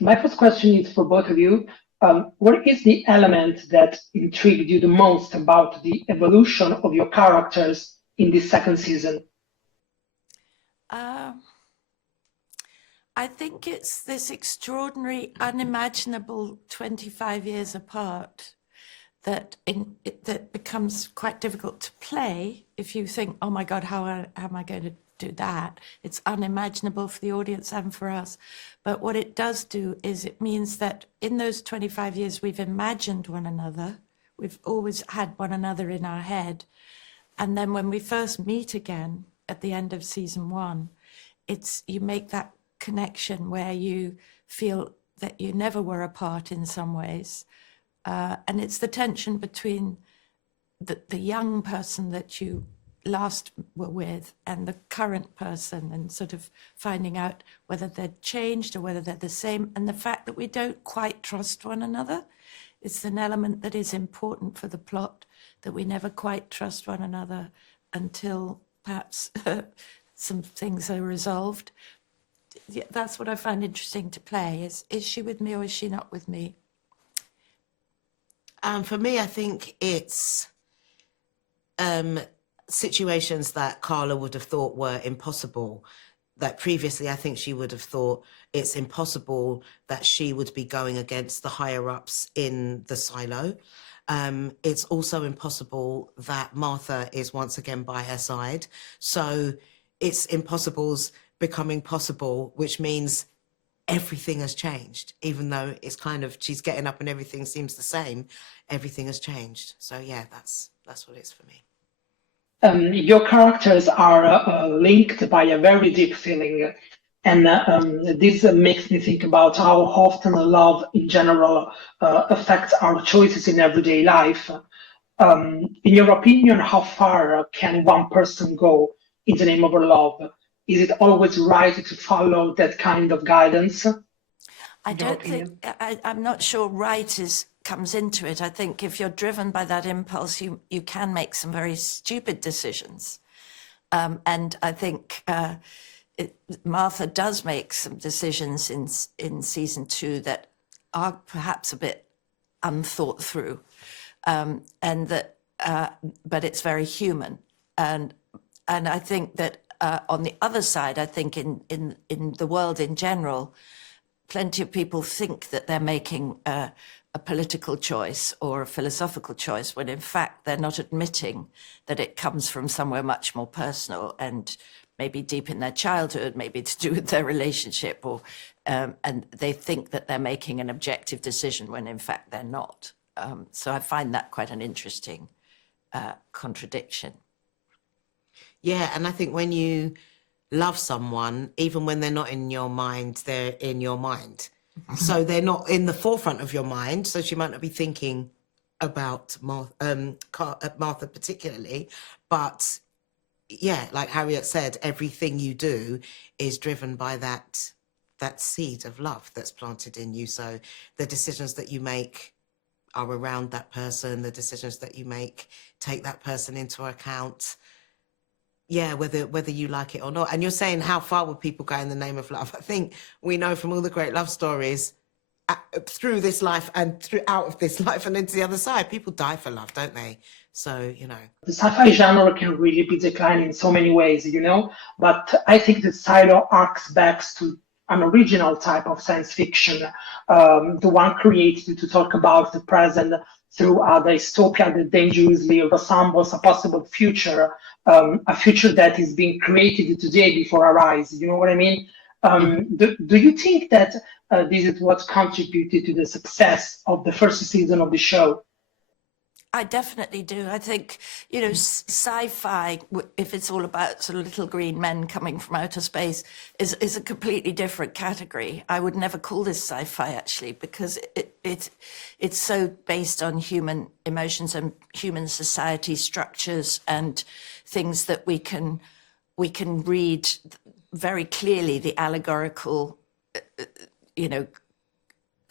My first question is for both of you. What is the element that intrigued you the most about the evolution of your characters in this second season? Um, I think it's this extraordinary, unimaginable 25 years apart that becomes quite difficult to play if you think, oh my God, how am I going to do that? It's unimaginable for the audience and for us. But what it does do is it means that in those 25 years, we've imagined one another. We've always had one another in our head. And then when we first meet again at the end of season one, you make that connection where you feel that you never were apart in some ways. And it's the tension between the young person that you last were with and the current person, and sort of finding out whether they're changed or whether they're the same. And the fact that we don't quite trust one another, it's an element that is important for the plot, that we never quite trust one another until perhaps some things are resolved. Yeah, that's what I find interesting to play, is she with me or is she not with me? For me, I think it's situations that Carla would have thought were impossible. That previously, I think she would have thought it's impossible that she would be going against the higher ups in the silo. It's also impossible that Martha is once again by her side. So it's impossible's becoming possible, which means everything has changed, even though it's kind of, she's getting up and everything seems the same. Everything has changed. So yeah, that's what it is for me. Your characters are linked by a very deep feeling, and this makes me think about how often love in general affects our choices in everyday life. In your opinion, how far can one person go in the name of love? Is it always right to follow that kind of guidance? I'm not sure comes into it. I think if you're driven by that impulse, you can make some very stupid decisions. And I think Martha does make some decisions in season 2 that are perhaps a bit unthought through, but it's very human. And I think that on the other side, I think in the world in general, plenty of people think that they're making a political choice or a philosophical choice, when in fact they're not admitting that it comes from somewhere much more personal and maybe deep in their childhood, maybe to do with their relationship, or and they think that they're making an objective decision when in fact they're not. So I find that quite an interesting contradiction. Yeah, and I think when you love someone, even when they're not in your mind, they're in your mind. So they're not in the forefront of your mind. So she might not be thinking about Martha particularly, but yeah, like Harriet said, everything you do is driven by that seed of love that's planted in you. So the decisions that you make are around that person. The decisions that you make take that person into account. Yeah, whether you like it or not. And you're saying, how far would people go in the name of love? I think we know from all the great love stories through this life and out of this life and into the other side, people die for love, don't they? So, you know. The sci-fi genre can really be declining in so many ways, but I think the silo arcs back to an original type of science fiction, the one created to talk about the present through the dystopia that dangerously resembles a possible future, a future that is being created today before our eyes. You know what I mean? Do you think that this is what contributed to the success of the first season of the show? I definitely do. I think, sci-fi, if it's all about sort of little green men coming from outer space, is a completely different category. I would never call this sci-fi, actually, because it's so based on human emotions and human society structures and things that we can read very clearly, the allegorical,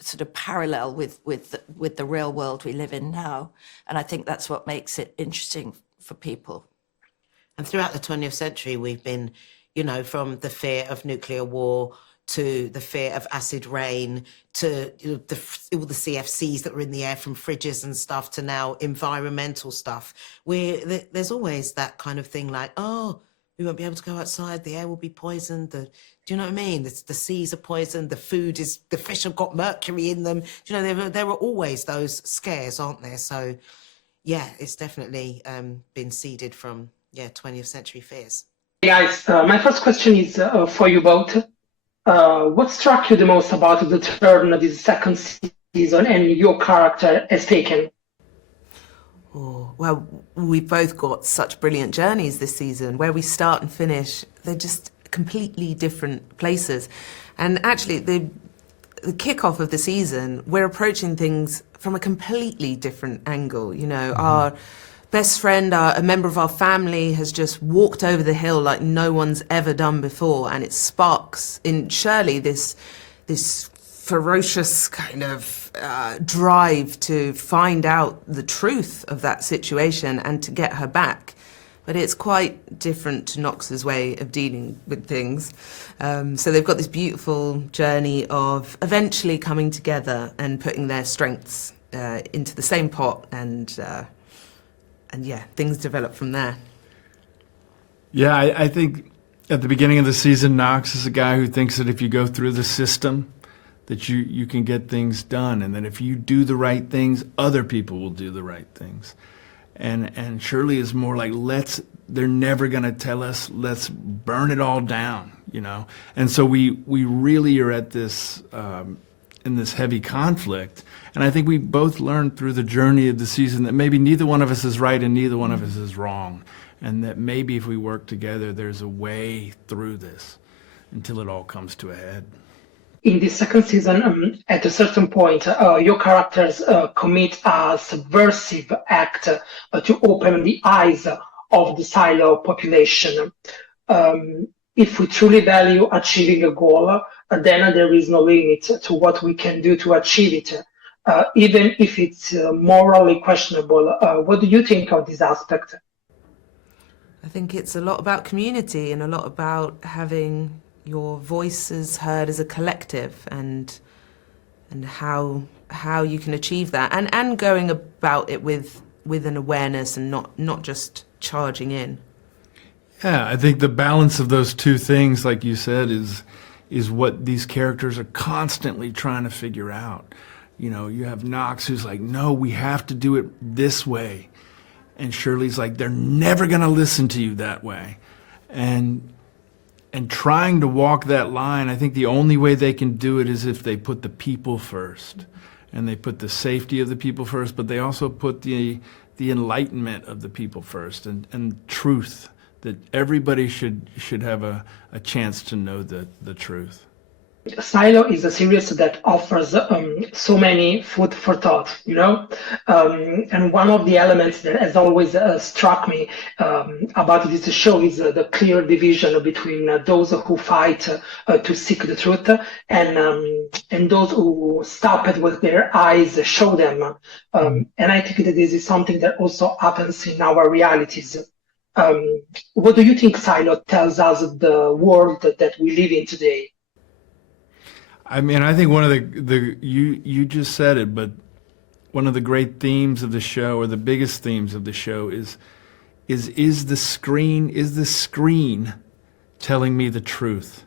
sort of parallel with the real world we live in now. And I think that's what makes it interesting for people. And throughout the 20th century, we've been, from the fear of nuclear war to the fear of acid rain, to all the CFCs that were in the air from fridges and stuff, to now environmental stuff. There's always that kind of thing like, oh, we won't be able to go outside, the air will be poisoned, do you know what I mean? The seas are poisoned, the fish have got mercury in them. Do you know, there are always those scares, aren't there? So, yeah, it's definitely been seeded from, 20th century fears. Hey guys, my first question is for you both. What struck you the most about the turn of this second season and your character has taken? Oh, well, we've both got such brilliant journeys this season. Where we start and finish, they're just completely different places. And actually, the kickoff of the season, we're approaching things from a completely different angle. You know, our best friend, a member of our family, has just walked over the hill like no one's ever done before, and it sparks in Shirley this ferocious kind of drive to find out the truth of that situation and to get her back. But it's quite different to Knox's way of dealing with things. So they've got this beautiful journey of eventually coming together and putting their strengths into the same pot, and things develop from there. Yeah, I think at the beginning of the season, Knox is a guy who thinks that if you go through the system, that you can get things done, and that if you do the right things, other people will do the right things. And Shirley is more like, they're never gonna tell us, let's burn it all down, you know? And so we really are at this, in this heavy conflict. And I think we both learned through the journey of the season that maybe neither one of us is right and neither one of us is wrong. And that maybe if we work together, there's a way through this until it all comes to a head. In this second season, at a certain point, your characters commit a subversive act to open the eyes of the silo population. If we truly value achieving a goal, then there is no limit to what we can do to achieve it, even if it's morally questionable. What do you think of this aspect? I think it's a lot about community and a lot about having your voices heard as a collective, and how you can achieve that, and going about it with an awareness and not just charging in. Yeah, I think the balance of those two things, like you said, is what these characters are constantly trying to figure out. You know, you have Knox who's like, no, we have to do it this way. And Shirley's like, they're never gonna listen to you that way. And trying to walk that line, I think the only way they can do it is if they put the people first. And they put the safety of the people first, but they also put the enlightenment of the people first, and truth, that everybody should have a chance to know the truth. Silo is a series that offers so many food for thought, you know? And one of the elements that has always struck me about this show is the clear division between those who fight to seek the truth and those who stop it with their eyes, show them. And I think that this is something that also happens in our realities. What do you think Silo tells us of the world that we live in today? I mean, I think one of you just said it, but one of the great themes of the show, or the biggest themes of the show, is the screen telling me the truth?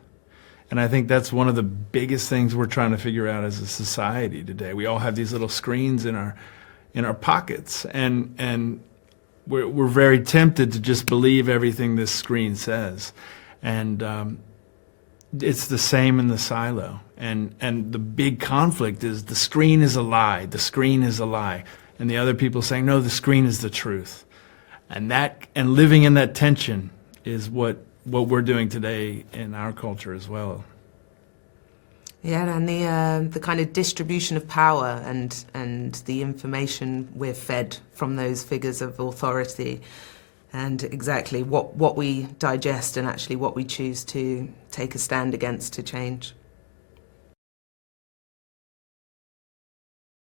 And I think that's one of the biggest things we're trying to figure out as a society today. We all have these little screens in our pockets, and we're very tempted to just believe everything this screen says. And it's the same in the silo. And the big conflict is the screen is a lie, the screen is a lie. And the other people saying, no, the screen is the truth. And living in that tension is what we're doing today in our culture as well. Yeah, and the kind of distribution of power and the information we're fed from those figures of authority, and exactly what we digest and actually what we choose to take a stand against to change.